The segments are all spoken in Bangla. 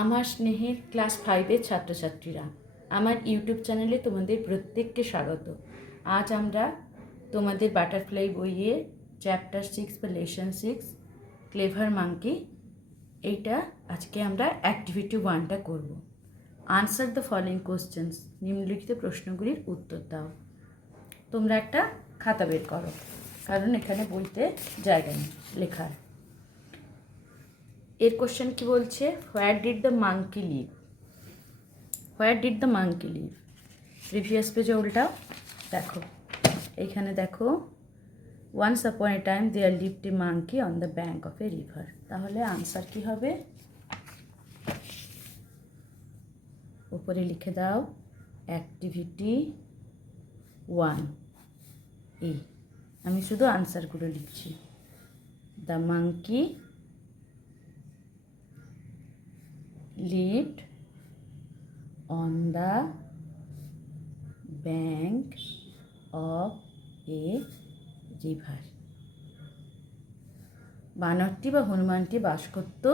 আমার স্নেহের ক্লাস 5-এর ছাত্রছাত্রীরা, আমার ইউটিউব চ্যানেলে তোমাদের প্রত্যেককে স্বাগত। আজ আমরা তোমাদের বাটারফ্লাই বইয়ের চ্যাপ্টার 6 বা লেসন 6 ক্লেভার মাঙ্কি, এইটা আজকে আমরা অ্যাক্টিভিটি 1টা করব। আনসার দ্য ফলোইং কোশ্চেন্স, নিম্নলিখিত প্রশ্নগুলির উত্তর দাও। তোমরা একটা খাতা বের করো, কারণ এখানে বইতে জায়গা নেই লেখার। এর কোশ্চেন কি বলছে? Where did the monkey live? Where did the monkey live? Previous পেজে উল্টাও, দেখো এইখানে দেখো, once upon a time there lived a monkey on the bank of a river. তাহলে আনসার কি হবে? উপরে লিখে দাও অ্যাক্টিভিটি 1 এই, আমি শুধু আনসারগুলো লিখছি। The monkey lived on the bank of a river. বানরটি বা হনুমানটি বাস করত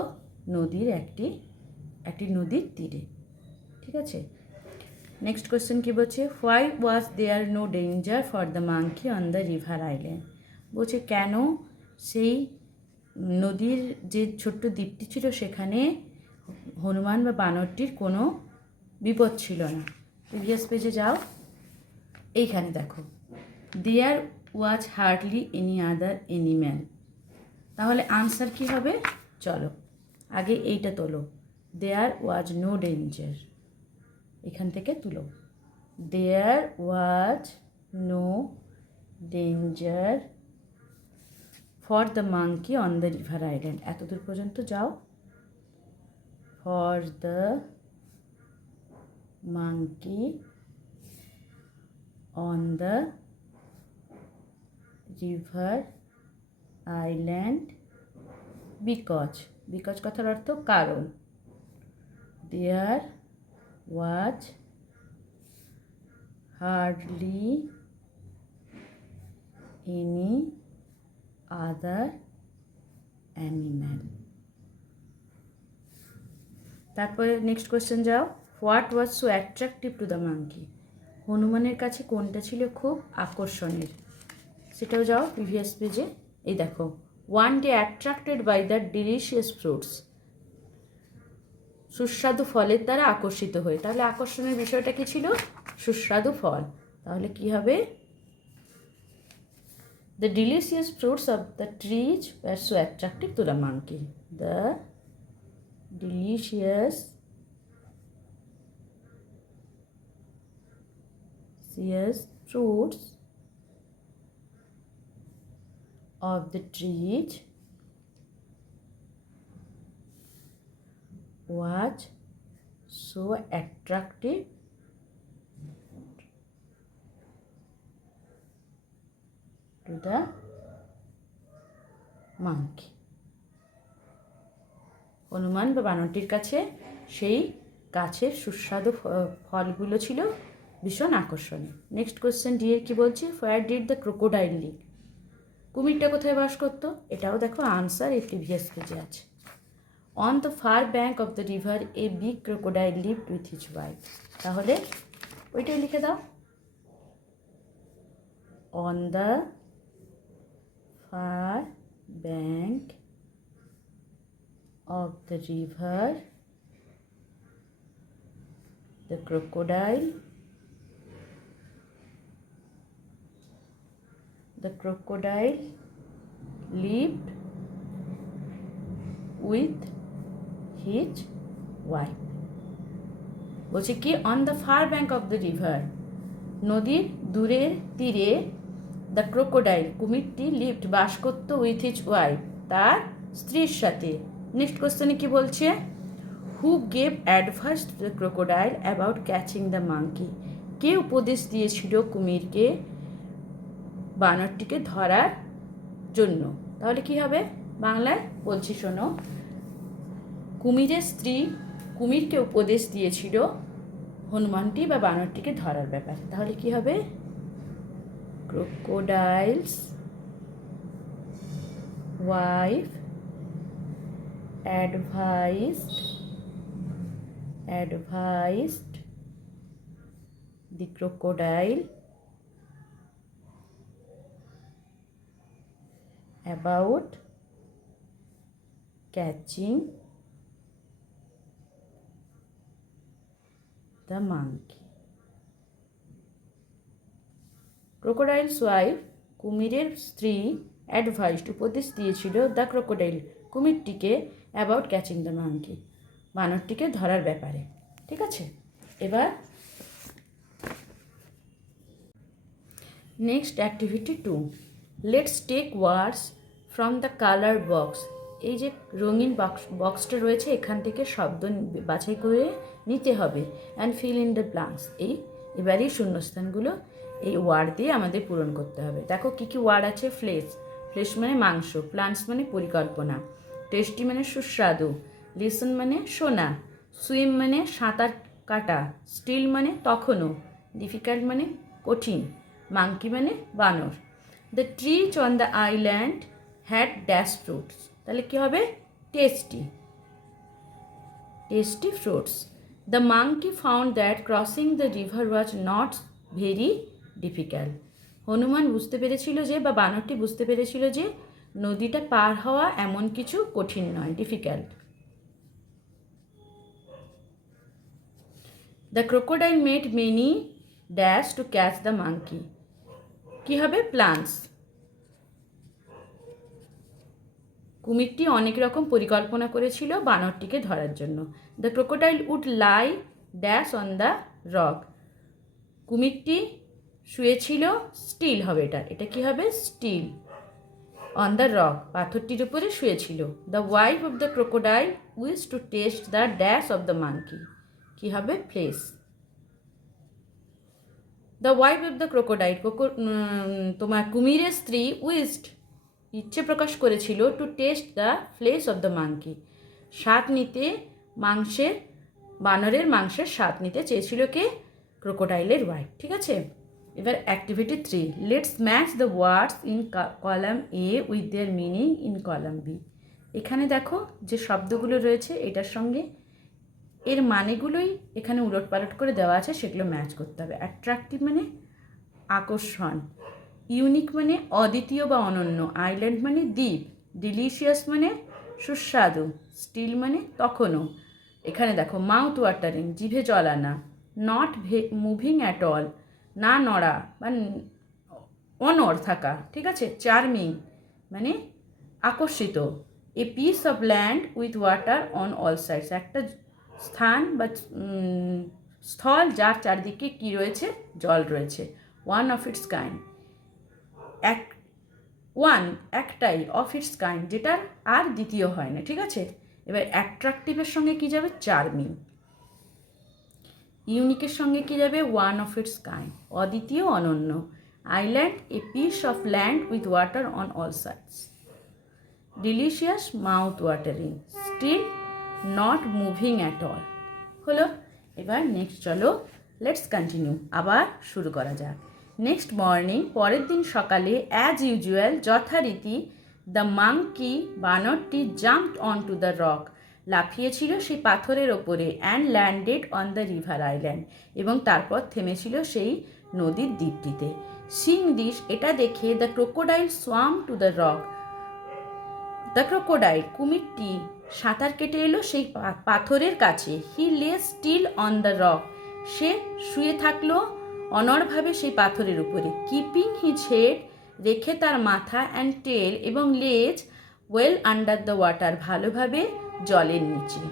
নদীর একটি নদীর তীরে। ঠিক আছে, নেক্সট কোয়েশ্চেন কি বলছে? Why was there no danger for the monkey on the river island? বলছে কেন সেই নদীর যে ছোট্ট দ্বীপটি ছিল সেখানে হনুমান বা বানরটির কোনো বিপদ ছিল না। প্রিভিয়াস পেজে যাও, এইখানে দেখো, there was hardly any other animal. তাহলে আনসার কি হবে? চলো আগে এইটা তোলো, দেয়ার ওয়াজ নো ডেঞ্জার, এখান থেকে তুলো, there was no danger for the monkey on the river island. এতদূর পর্যন্ত যাও। For the monkey on the river island because কথার অর্থ কারণ, there was hardly any other animal. তারপরে নেক্সট কোয়েশ্চেন যাও, what was so attractive to the monkey? হনুমানের কাছে কোনটা ছিল খুব আকর্ষণের? সেটাও যাও প্রিভিয়াস পেজে। এই দেখো, one day attracted by the delicious fruits, সুস্বাদু ফলের দ্বারা আকর্ষিত হয়ে। তাহলে আকর্ষণের বিষয়টা কি ছিল? সুস্বাদু ফল। তাহলে কি হবে? The delicious fruits of the trees war so attractive to the monkey. The delicious fruits of the trees was so attractive to the monkey. Hanuman বা বানরটির কাছে সেই গাছের সুস্বাদু ফলগুলো ছিল ভীষণ আকর্ষণীয়। নেক্সট কোয়েশ্চেন ডি এর কি বলছে? Where did the crocodile live? কুমিরটা কোথায় বাস করতো? এটাও দেখো আনসার এই প্রিভিয়াস পেজে আছে। On the fur bank of the river a big crocodile lived with his wife. তাহলে ওইটাই লিখে দাও, on the fur bank of the river the crocodile lived with his wife. বলছে কি, on the fur bank of the river, নদীর দূরের তীরে, দ্য ক্রোকোডাইল কুমিরটি লিভড বাস করত, উইথ হিজ ওয়াইফ তার স্ত্রীর সাথে। নেক্সট কোশ্চেনে কি বলছে? Who gave advice to the crocodile about catching the monkey? কে উপদেশ দিয়েছিল কুমিরকে বানরটিকে ধরার জন্য? তাহলে কি হবে? বাংলায় বলছি শোনো, কুমিরের স্ত্রী কুমিরকে উপদেশ দিয়েছিল হনুমানটি বা বানরটিকে ধরার ব্যাপারে। তাহলে কি হবে? Crocodile's wife advised advised the crocodile about catching the monkey. Crocodile's wife, কুমিরের স্ত্রী, অ্যাডভাইসড উপদেশ দিয়েছিল দ্য ক্রোকোডাইল, কুমিরটিকে, অ্যাবাউট ক্যাচিং দ্য মাঙ্কি, বানরটিকে ধরার ব্যাপারে। ঠিক আছে, এবার next activity 2, let's take words from the colour box. এই যে রঙিন বক্সটা রয়েছে, এখান থেকে শব্দ বাছাই করে নিতে হবে। And fill in the blanks, এবারেই শূন্যস্থানগুলো এই ওয়ার্ড দিয়ে আমাদের পূরণ করতে হবে। দেখো কী কী ওয়ার্ড আছে। ফ্লেশ মানে মাংস, প্লান্টস মানে পরিকল্পনা, টেস্টি মানে সুস্বাদু, লিসন মানে শোনা, সুইম মানে সাঁতার কাটা, স্টিল মানে তখনও, ডিফিকাল্ট মানে কঠিন, মাঙ্কি মানে বানর। The trees on the island had dash fruits, তাহলে কী হবে? Tasty fruits. The monkey found that crossing the river was not very difficult, Hanuman বুঝতে পেরেছিল যে, বা বানরটি বুঝতে পেরেছিল যে নদীটা পার হওয়া এমন কিছু কঠিন নয়, difficult. The crocodile made many dash to catch the monkey, কী হবে? প্ল্যান্স। কুমিরটি অনেক রকম পরিকল্পনা করেছিল বানরটিকে ধরার জন্য। The crocodile would lie dash on the rock, কুমিরটি শুয়েছিল, স্টিল হবে এটা কী হবে? স্টিল। অন দ্য রক, পাথরটির উপরে শুয়েছিল। The wife of the crocodile wished to taste the dash of the monkey, কী হবে? Place. The wife of the crocodile, তোমার কুমিরের স্ত্রী, উইজড ইচ্ছে প্রকাশ করেছিল, to taste the flesh of the monkey, স্বাদ নিতে বানরের মাংসের স্বাদ নিতে চেয়েছিল কে? ক্রোকোডাইলের ওয়াইফ। ঠিক আছে, এবার activity 3, let's match the words in column A with their meaning in column B. এখানে দেখো যে শব্দগুলো রয়েছে এটার সঙ্গে এর মানেগুলোই এখানে উলটপালট করে দেওয়া আছে, সেগুলো ম্যাচ করতে হবে। অ্যাট্রাক্টিভ মানে আকর্ষণ, ইউনিক মানে অদ্বিতীয় বা অনন্য, আইল্যান্ড মানে দ্বীপ, ডিলিশিয়াস মানে সুস্বাদু, স্টিল মানে তখনও। এখানে দেখো মাউথ ওয়াটারিং, জিভে জল আনা, নট মুভিং অ্যাট অল, না নড়া বা অনড় থাকা। ঠিক আছে, চার্মিং মানে আকর্ষিত, এ piece of land with water on all sides, একটা স্থান বা স্থল যার চারদিকে কী রয়েছে? জল রয়েছে। ওয়ান অফ ইটস কাইন্ড, একটাই, অফ ইটস কাইন্ড যেটার আর দ্বিতীয় হয় না। ঠিক আছে, এবার অ্যাট্রাকটিভের সঙ্গে কী যাবে? চার্মিং। ইউনিকের সঙ্গে কী যাবে? ওয়ান অফ ইটস কাইন্ড, অদ্বিতীয়, অনন্য। Island, a piece of land with water on all sides. Delicious, mouth watering. Still, not moving at all. হলো, এবার নেক্সট চলো লেটস কন্টিনিউ, আবার শুরু করা যাক। নেক্সট মর্নিং, পরের দিন সকালে, অ্যাজ ইউজুয়াল, যথারীতি, দ্য মাঙ্কি, বানরটি, jumped on to the rock, লাফিয়েছিল সেই পাথরের ওপরে, and landed on the river island, এবং তারপর থেমেছিল সেই নদীর দ্বীপটিতে। সিং দিস, এটা দেখে, the crocodile swam to the rock, the crocodile, কুমিরটি সাঁতার কেটে এলো সেই পাথরের কাছে। He lay still on the rock, সে শুয়ে থাকলো অনড়ভাবে সেই পাথরের উপরে। কিপিং হিজ হেড, রেখে তার মাথা, অ্যান্ড টেল এবং লেজ, ওয়েল আন্ডার দ্য ওয়াটার, ভালোভাবে জলের নিচে।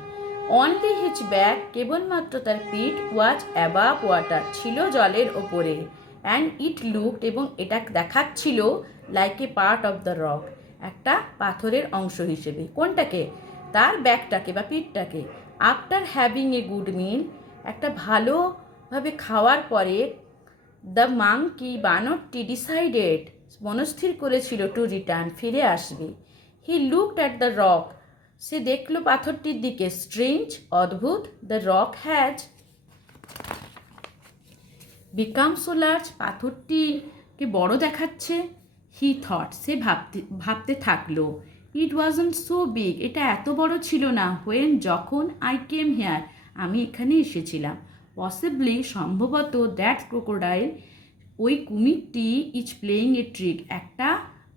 অনলি হিজ ব্যাক, কেবলমাত্র তার পিঠ, ওয়াজ অ্যাবাভ ওয়াটার, ছিল জলের ওপরে। অ্যান্ড ইট লুকড, এবং এটা দেখাচ্ছিল, like a part of the rock, একটা পাথরের অংশ হিসেবে। কোনটাকে? তার ব্যাকটাকে বা পিঠটাকে। After having a good meal, একটা ভালোভাবে খাওয়ার পরে, দ্য মাঙ্কি, বানরটি, ডিসাইডেড, মনস্থির করেছিল, টু রিটার্ন, ফিরে আসবে। He looked at the rock, সে দেখলো পাথরটির দিকে। স্ট্রেঞ্জ, অদ্ভুত, the rock has become so large, পাথরটিকে বড় দেখাচ্ছে। হি থট, সে ভাবতে থাকলো। ইট ওয়াজন্ট সো বিগ, এটা এত বড় ছিল না। হোয়েন, যখন, আই কেম হেয়ার, আমি এখানে এসেছিলাম। পসিবলি সম্ভবত দ্যাট ক্রোকোডাইল, ওই কুমিরটি ইজ প্লেয়িং এ ট্রিক, একটা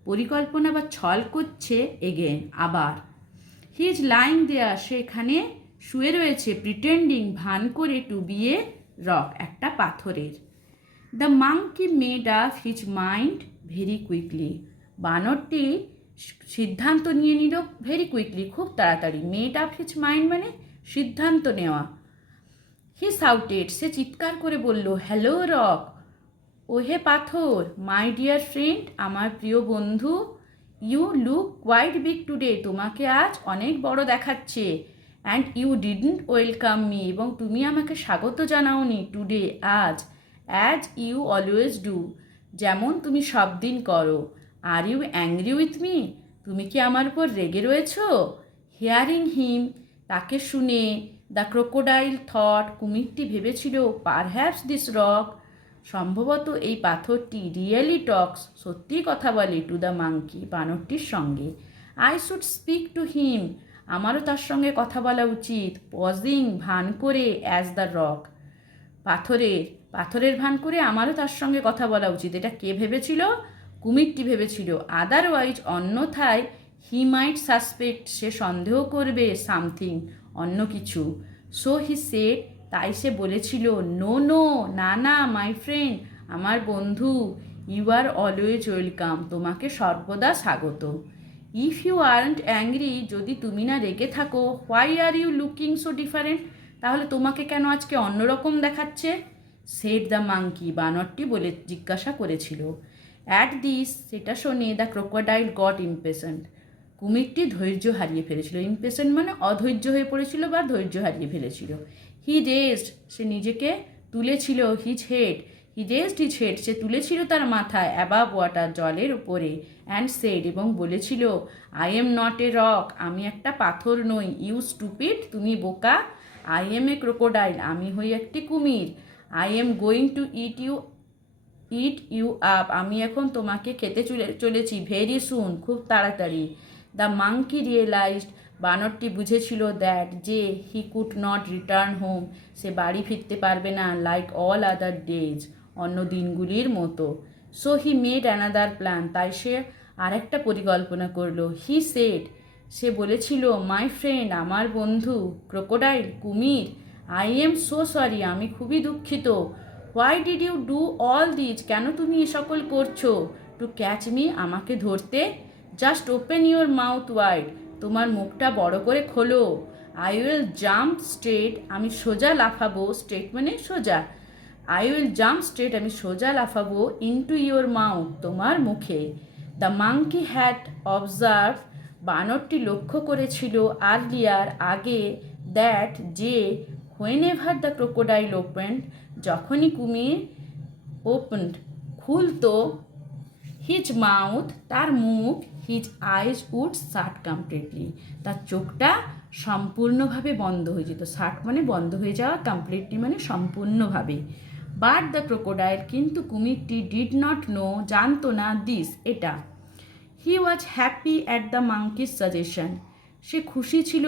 পরিকল্পনা বা ছল করছে এগেন, আবার। হি ইজ লাইং দেয়ার, সে এখানে শুয়ে রয়েছে, প্রিটেন্ডিং, ভান করে, টু বি এ রক, একটা পাথরের। The monkey made up his mind very quickly, বানরটি সিদ্ধান্ত নিয়ে নিল ভেরি কুইকলি, খুব তাড়াতাড়ি। মেড আপ হিজ মাইন্ড মানে সিদ্ধান্ত নেওয়া। হি সাউটেড, সে চিৎকার করে বলল, হ্যালো রক, ও হে পাথর, মাই ডিয়ার ফ্রেন্ড, আমার প্রিয় বন্ধু, you look quite big today, তোমাকে আজ অনেক বড় দেখাচ্ছে। And you didn't welcome me, এবং তুমি আমাকে স্বাগত জানাওনি, টুডে, আজ, অ্যাজ ইউ অলওয়েজ ডু, যেমন তুমি সব দিন করো। Are you angry with me, তুমি কি আমার উপর রেগে রয়েছ? হিয়ারিং হিম, তাকে শুনে, দ্য ক্রোকোডাইল থট, কুমিরটি ভেবেছিল, পারহ্যাপস দিস রক, সম্ভবত এই পাথরটি, রিয়েলি টক্স, সত্যিই কথা বলে, টু দ্য মাংকি, বানরটির সঙ্গে। I should speak to him, আমারও তার সঙ্গে কথা বলা উচিত। পজিং, ভান করে, অ্যাজ দ্য রক, পাথরের ভান করে আমারও তার সঙ্গে কথা বলা উচিত। এটা কে ভেবেছিল? কুমিরটি ভেবেছিল। আদারওয়াইজ, অন্যথায়, হি মাইট সাসপেক্ট, সে সন্দেহ করবে, সামথিং, অন্য কিছু। সো হি সেড, তাই সে বলেছিল, নো নো, না না, মাই ফ্রেন্ড, আমার বন্ধু, ইউ আর অলওয়েজ ওয়েলকাম, তোমাকে সর্বদা স্বাগত। ইফ ইউ আর্নট অ্যাংরি, যদি তুমি না রেগে থাকো, why are you looking so different, তাহলে তোমাকে কেন আজকে অন্যরকম দেখাচ্ছে? সেড দ্য মাংকি, বানরটি বলে জিজ্ঞাসা করেছিল। অ্যাট দিস, সেটা শুনে দ্য ক্রোকোডাইল গট ইম্পেশেন্ট, কুমিরটি ধৈর্য হারিয়ে ফেলেছিল। ইম্পেশেন্ট মানে অধৈর্য হয়ে পড়েছিল বা ধৈর্য হারিয়ে ফেলেছিল। হি রেজড, সে নিজেকে তুলেছিল, হিজ হেড, হি রেজড হিজ হেড, সে তুলেছিল তার মাথায়, অ্যাবাভ ওয়াটার, জলের উপরে, অ্যান্ড সেড, এবং বলেছিল, I am not a rock, আমি একটা পাথর নই, ইউ স্টুপিড, তুমি বোকা, আই এম এ ক্রোকোডাইল, আমি হই একটি কুমির, I am going to eat you up, আমি এখন তোমাকে খেতে চলেছি, ভেরি সুন, খুব তাড়াতাড়ি। দ্য মাংকি রিয়েলাইজড, বানরটি বুঝেছিল, দ্যাট, যে, he could not return home, সে বাড়ি ফিরতে পারবে না, লাইক অল আদার ডেজ, অন্য দিনগুলির মতো। So he made another plan, তাই সে আরেকটা পরিকল্পনা করলো। হি সেড, সে বলেছিল, মাই ফ্রেন্ড, আমার বন্ধু, ক্রোকোডাইল, কুমির, আই এম সো সরি, আমি খুবই দুঃখিত। Why did you do all this, কেন তুমি এ সকল করছো? টু ক্যাচ মি, আমাকে ধরতে? Just open your mouth wide, তোমার মুখটা বড় করে খোলো। আই উইল জাম্প স্ট্রেট, আমি সোজা লাফাবো, স্ট্রেট মানে সোজা, আই উইল জাম্প স্ট্রেট, আমি সোজা লাফাবো, ইনটু ইউর মাউথ, তোমার মুখে। দ্য মাংকি হ্যাড অবজার্ভ, বানরটি লক্ষ্য করেছিল, আর্লিয়ার, আগে, দ্যাট, যে, whenever the crocodile opened, যখনই কুমির ওপেন্ড, খুলতো, হিজ মাউথ, তার মুখ, his eyes would shut completely, তার চোখটা সম্পূর্ণভাবে বন্ধ হয়ে যেত। শাট মানে বন্ধ হয়ে যাওয়া, কমপ্লিটলি মানে সম্পূর্ণভাবে। বাট দ্য ক্রোকোডাইল, কিন্তু কুমিরটি, ডিড নট নো, জানতো না, দিস, এটা। He was happy at the monkey's suggestion, সে খুশি ছিল,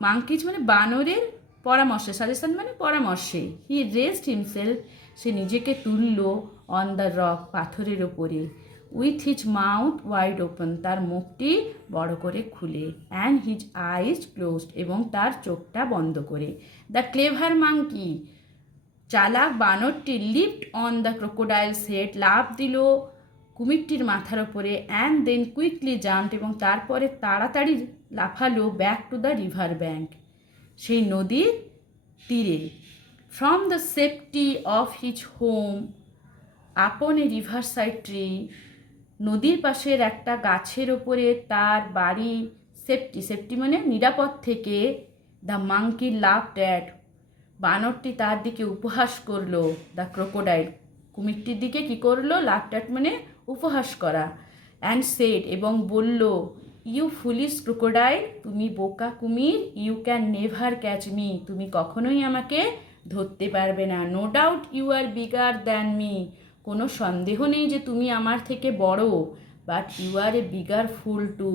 মাংকিজ মানে বানরের পরামর্শে, সাজেশন মানে পরামর্শে। হি রেস্ট হিমসেলফ, সে নিজেকে তুলল, অন দ্য রক, পাথরের ওপরে, with his mouth wide open, তার মুখটি বড় করে খুলে, অ্যান্ড হিজ আইজ ক্লোজড, এবং তার চোখটা বন্ধ করে। দ্য ক্লেভার মাংকি, চালাক বানরটি, lift on the crocodile's head, লাফ দিল কুমিরটির মাথার ওপরে, অ্যান্ড দেন কুইকলি জাম্পড, এবং তারপরে তাড়াতাড়ি লাফালো, back to the river bank, সেই নদীর তীরে। From the safety of his home upon a river side tree, নদীর পাশের একটা গাছের ওপরে তার বাড়ি, সেফটি মানে নিরাপদ থেকে। দ্য মাংকি লাফড অ্যাট, বানরটি তার দিকে উপহাস করলো, দ্য ক্রোকোডাইল, কুমিরটির দিকে কি করলো? লাফড অ্যাট মানে উপহাস করা। অ্যান্ড সেড, এবং বলল, ইউ ফুলিশ ক্রোকোডাইল, তুমি বোকা কুমির, you can never catch me, তুমি কখনোই আমাকে ধরতে পারবে না। No doubt you are bigger than me, কোনো সন্দেহ নেই যে তুমি আমার থেকে বড়, but you are a bigger fool too,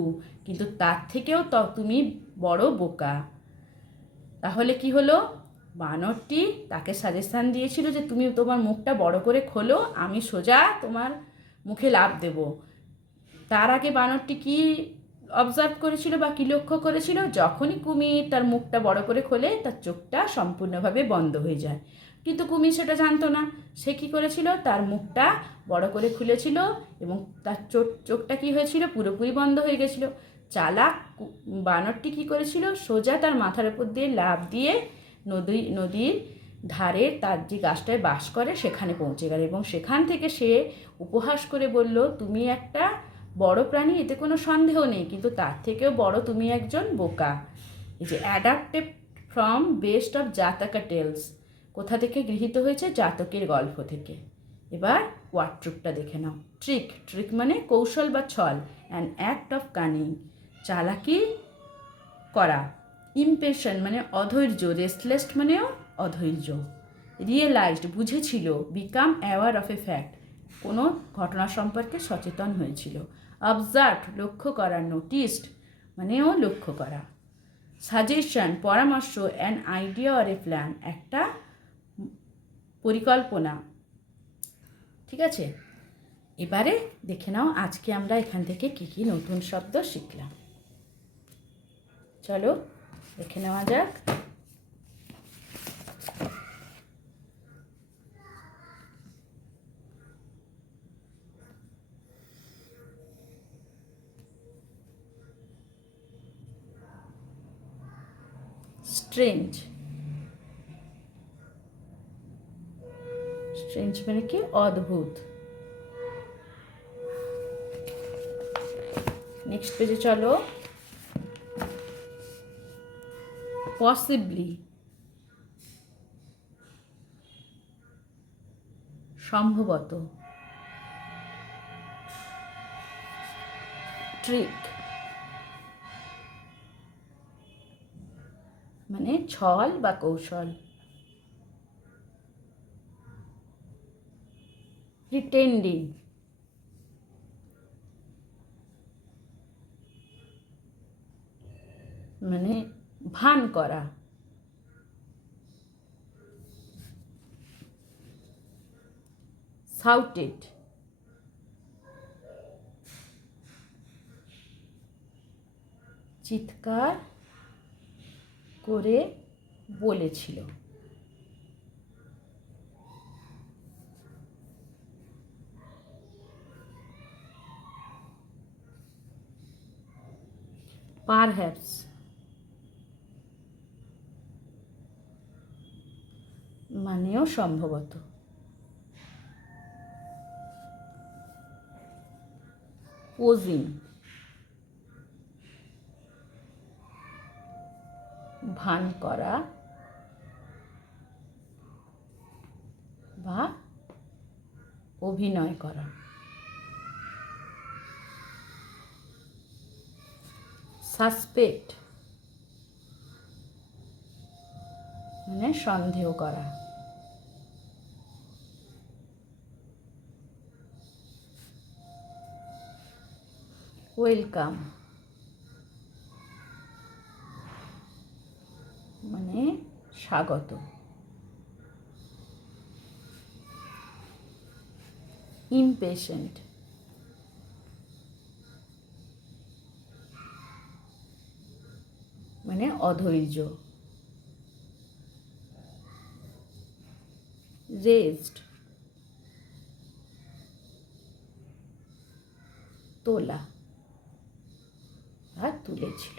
কিন্তু তার থেকেও তুমি বড় বোকা। তাহলে কি হলো, বানরটি তাকে সাজেশান দিয়েছিল যে তুমি তোমার মুখটা বড় করে খোলো, আমি সোজা তোমার মুখে লাফ দেব। তার আগে বানরটি কি অবজার্ভ করেছিল বা কী লক্ষ্য করেছিল, যখনই কুমির তার মুখটা বড় করে খোলে তার চোখটা সম্পূর্ণভাবে বন্ধ হয়ে যায়। কিন্তু কুমির সেটা জানতো না। সে কী করেছিল, তার মুখটা বড় করে খুলেছিল এবং তার চোখটা কী হয়েছিল, পুরোপুরি বন্ধ হয়ে গেছিলো। চালাক বানরটি কী করেছিল, সোজা তার মাথার উপর দিয়ে লাফ দিয়ে নদীর ধারে তার যে গাছটায় বাস করে সেখানে পৌঁছে গেল এবং সেখান থেকে সে উপহাস করে বলল, তুমি একটা বড় প্রাণী, এতে কোনো সন্দেহ নেই, কিন্তু তার থেকেও বড় তুমি একজন বোকা। এই যে adapted from best of Jataka tales, কোথা থেকে গৃহীত হয়েছে, জাতকের গল্প থেকে। এবার ওয়ার্ডট্রুপটা দেখে নাও। ট্রিক মানে কৌশল বা ছল, অ্যান অ্যাক্ট অফ কানিং, চালাকি করা। ইমপেশেন্ট মানে অধৈর্য, রেস্টলেস মানেও অধৈর্য। রিয়েলাইজড বুঝেছিল, become aware of a fact কোনো ঘটনা সম্পর্কে সচেতন হয়েছিল। অবজার্ভ লক্ষ্য করা, নোটিসড মানেও লক্ষ্য করা। সাজেশন পরামর্শ, an idea or a plan একটা পরিকল্পনা। ঠিক আছে, এবারে দেখে নাও আজকে আমরা এখান থেকে কী কী নতুন শব্দ শিখলাম। চলো দেখে নেওয়া যাক। স্ট্রেঞ্জ, স্ট্রেঞ্জ মানে কি, অদ্ভুত। নেক্সট পেজে চলো। পসিবলি, সম্ভবত। ট্রিক মানে ছল বা কৌশল। প্রিটেন্ডিং মানে ভান করা। শাউটেড চিৎকার করে বলেছিল। পারহ্যাপস মানেও সম্ভবত। পোজিং ভান করা বা অভিনয় করা। সাসপেক্ট মানে সন্দেহ করা। ওয়েলকাম মানে স্বাগত। ইমপেশেন্ট মানে অধৈর্য। রেজড তোলা আর তুলেছিল।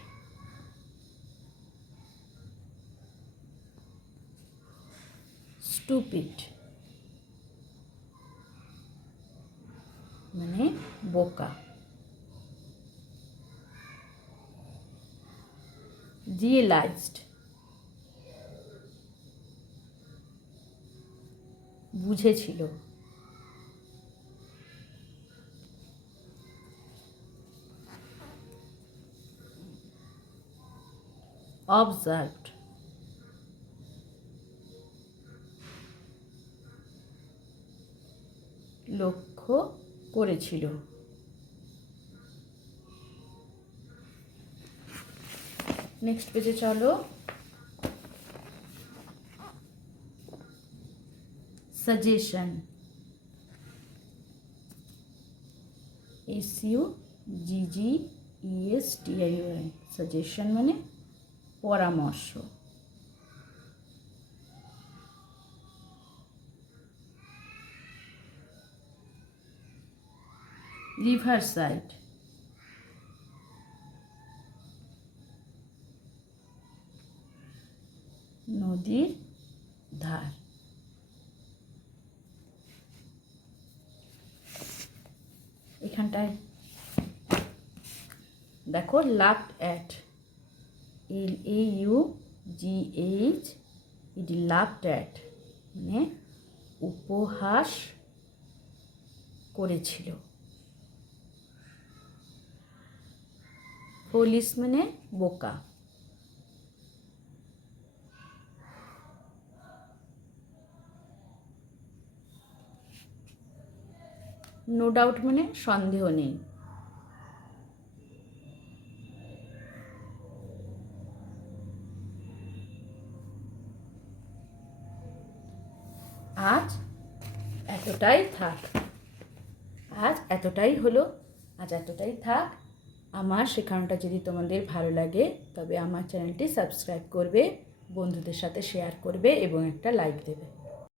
স্টুপিড মানে বোকা। রিয়েলাইজড বুঝেছিল। অবজার্ভড লক্ষ্য করেছিল। নেক্সট পেজে চলো। সাজেশন, SUGGESTION, সাজেশন মানে পরামর্শ। রিভার সাইড, নদীর ধার। এখানটায় দেখো laughed at, LAUGHED, laughed at মানে উপহাস করেছিল। পুলিশ মানে বোকা। নো ডাউট মানে সন্দেহ নেই। আজ এতটাই থাক, আজ এতটাই হলো, আজ এতটাই থাক। আমার শেখানোটা যদি তোমাদের ভালো লাগে তবে আমার চ্যানেলটি সাবস্ক্রাইব করবে, বন্ধুদের সাথে শেয়ার করবে এবং একটা লাইক দেবে।